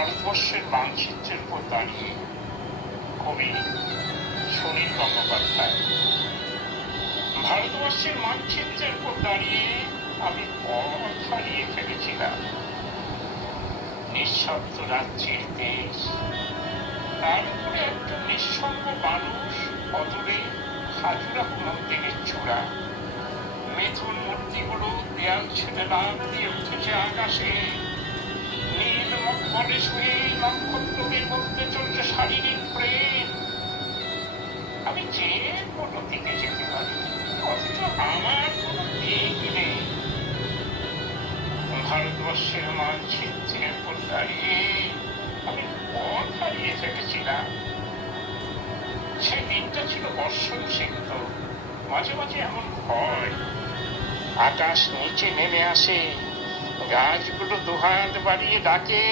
ভারতবর্ষের মানচিত্রের উপর দাঁড়িয়ে কবি সুনীল গঙ্গোপাধ্যায়। ভারতবর্ষের মানচিত্রের উপর দাঁড়িয়ে আমি পথ হারিয়ে ফেলেছিলাম। নিঃশব্দ রাজ্যের দেশ, তার উপরে একজন নিঃসঙ্গ মানুষ, অদূরে খাজুরাহ মন্দিরের চূড়া, মিথুন মূর্তিগুলো দেয়াল ছেড়ে লাভ দিয়ে উঠেছে আকাশে। নীল মকমলে শুয়ে নক্ষত্রদের মধ্যে চলছে শারীরিক প্রেম। আমি যে কোনো দিকে যেতে পারি, অথচ আমার কোনো দিক নেই। ভারতবর্ষের মানচিত্রের উপর দাঁড়িয়ে আমি পথ হারিয়ে ফেলেছিলাম। সেই দিনটা ছিল বর্ষণ সিদ্ধ। মাঝে মাঝে এমন হয়, আকাশ নিচে নেমে আসে, গাছগুলো দুহাত বাড়িয়ে ডাকে,